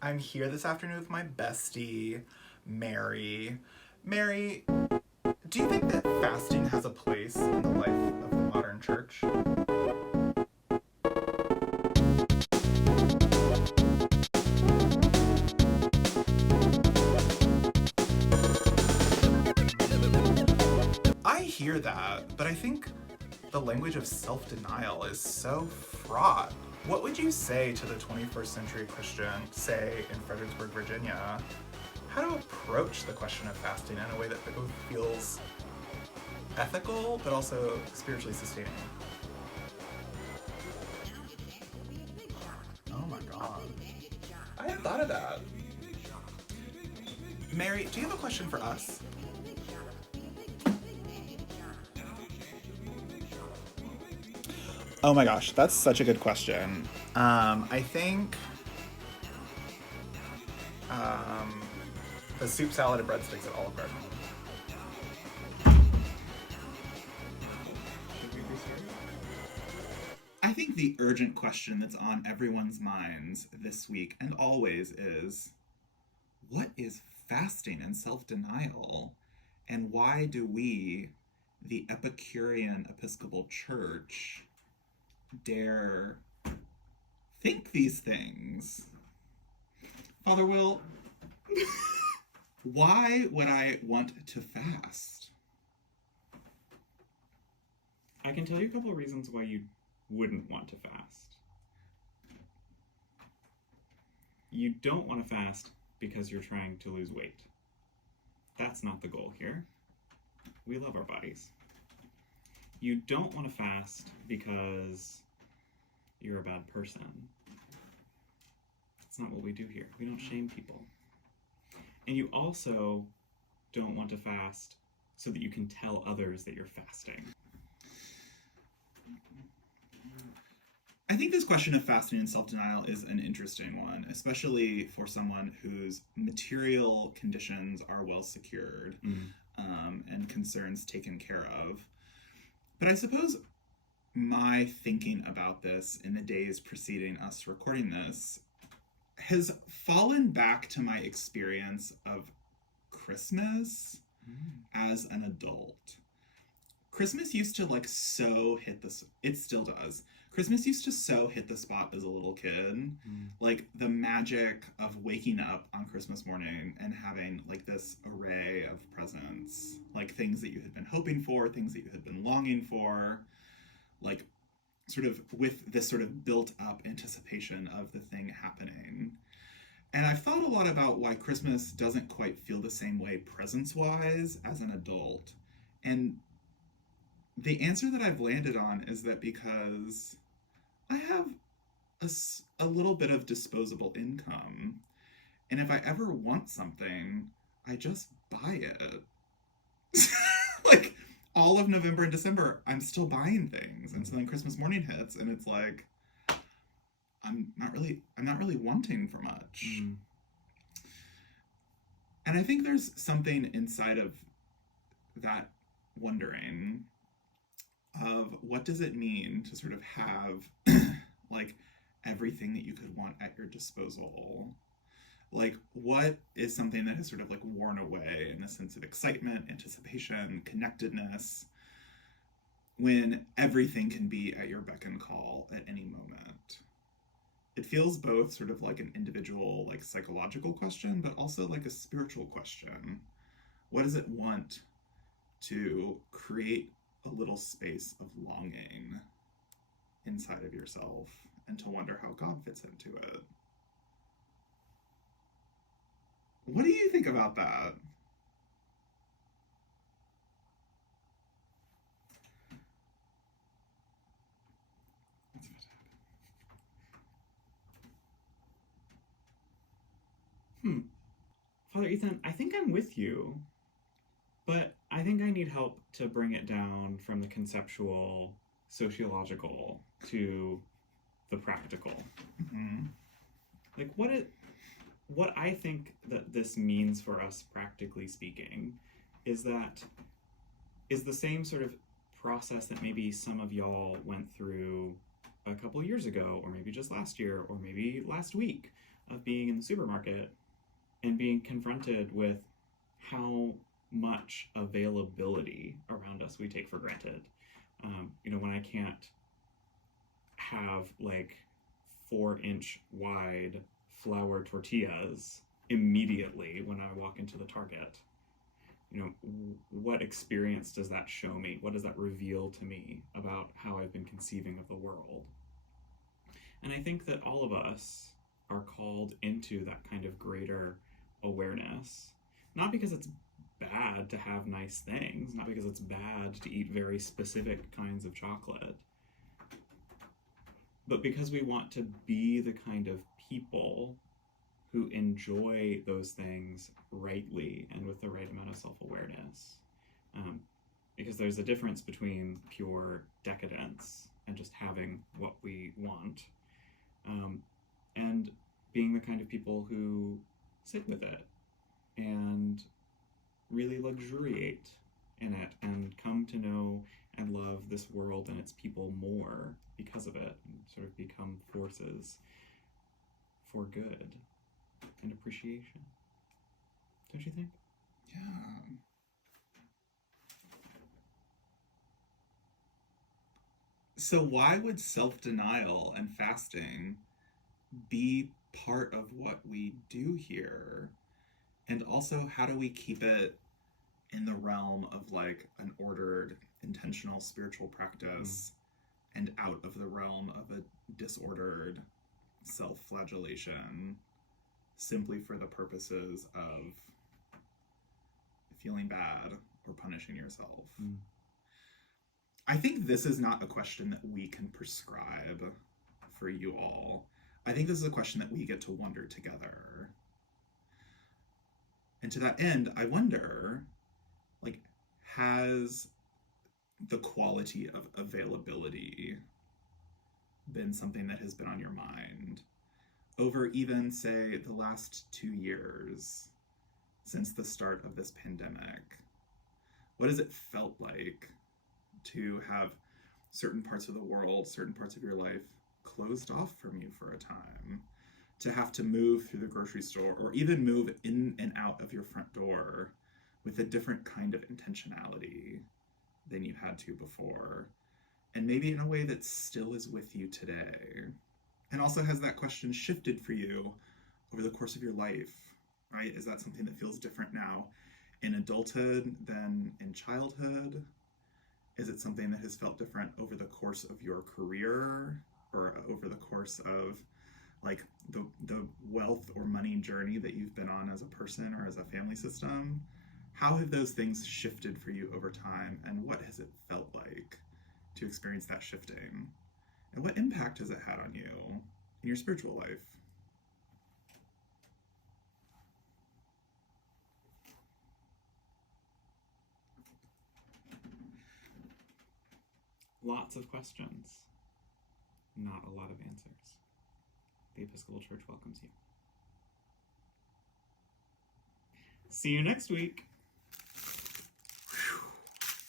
I'm here this afternoon with my bestie, Mary. Mary, do you think that fasting has a place in the life of the modern church? I hear that, but I think the language of self denial is so fraught. What would you say to the 21st century Christian, say in Fredericksburg, Virginia, how to approach the question of fasting in a way that both feels ethical but also spiritually sustaining? Oh my god. I hadn't thought of that. Mary, do you have a question for us? Oh my gosh, that's such a good question. I think um, the soup, salad, and breadsticks at Olive Garden. I think the urgent question that's on everyone's minds this week and always is, what is fasting and self denial? And why do we, the Epicurean Episcopal Church, dare think these things? Father Will, why would I want to fast? I can tell you a couple of reasons why you wouldn't want to fast. You don't want to fast because you're trying to lose weight. That's not the goal here. We love our bodies. You don't want to fast because you're a bad person. That's not what we do here. We don't shame people. And you also don't want to fast so that you can tell others that you're fasting. I think this question of fasting and self denial is an interesting one, especially for someone whose material conditions are well secured and concerns taken care of. But I suppose my thinking about this in the days preceding us recording this has fallen back to my experience of Christmas as an adult. Christmas used to so hit this, it still does. Christmas used to so hit the spot as a little kid. Like the magic of waking up on Christmas morning and having this array of presents, like things that you had been hoping for, things that you had been longing for, like sort of with this sort of built up anticipation of the thing happening. And I've thought a lot about why Christmas doesn't quite feel the same way presents-wise as an adult. And the answer that I've landed on is that because I have a little bit of disposable income, and if I ever want something, I just buy it. Like all of November and December, I'm still buying things, and so then Christmas morning hits, and it's like I'm not really wanting for much. And I think there's something inside of that wondering of what does it mean to sort of have everything that you could want at your disposal. Like, what is something that has sort of worn away in a sense of excitement, anticipation, connectedness, when everything can be at your beck and call at any moment? It feels both sort of like an individual, psychological question, but also like a spiritual question. What does it want to create a little space of longing inside of yourself and to wonder how God fits into it? What do you think about that? Father Ethan, I think I'm with you, but I think I need help to bring it down from the conceptual, sociological to the practical. What I think that this means for us, practically speaking, is the same sort of process that maybe some of y'all went through a couple years ago, or maybe just last year, or maybe last week, of being in the supermarket and being confronted with how much availability around us we take for granted. When I can't have like 4-inch wide flour tortillas immediately when I walk into the Target, what experience does that show me? What does that reveal to me about how I've been conceiving of the world? And I think that all of us are called into that kind of greater awareness, not because it's bad to have nice things, not because it's bad to eat very specific kinds of chocolate, but because we want to be the kind of people who enjoy those things rightly and with the right amount of self-awareness. Because there's a difference between pure decadence and just having what we want, and being the kind of people who sit with it and really luxuriate in it and come to know and love this world and its people more because of it, and sort of become forces for good and appreciation. Don't you think? Yeah. So why would self-denial and fasting be part of what we do here? And also, how do we keep it in the realm of like an ordered, intentional spiritual practice and out of the realm of a disordered self-flagellation simply for the purposes of feeling bad or punishing yourself? I think this is not a question that we can prescribe for you all. I think this is a question that we get to wonder together. And to that end, I wonder, like, has the quality of availability been something that has been on your mind over even, say, the last 2 years since the start of this pandemic? What has it felt like to have certain parts of the world, certain parts of your life closed off from you for a time? To have to move through the grocery store or even move in and out of your front door with a different kind of intentionality than you had to before, and maybe in a way that still is with you today? And also, has that question shifted for you over the course of your life, right? Is that something that feels different now in adulthood than in childhood? Is it something that has felt different over the course of your career or over the course of like the wealth or money journey that you've been on as a person or as a family system? How have those things shifted for you over time, and what has it felt like to experience that shifting? And what impact has it had on you in your spiritual life? Lots of questions, not a lot of answers. The Episcopal Church welcomes you. See you next week.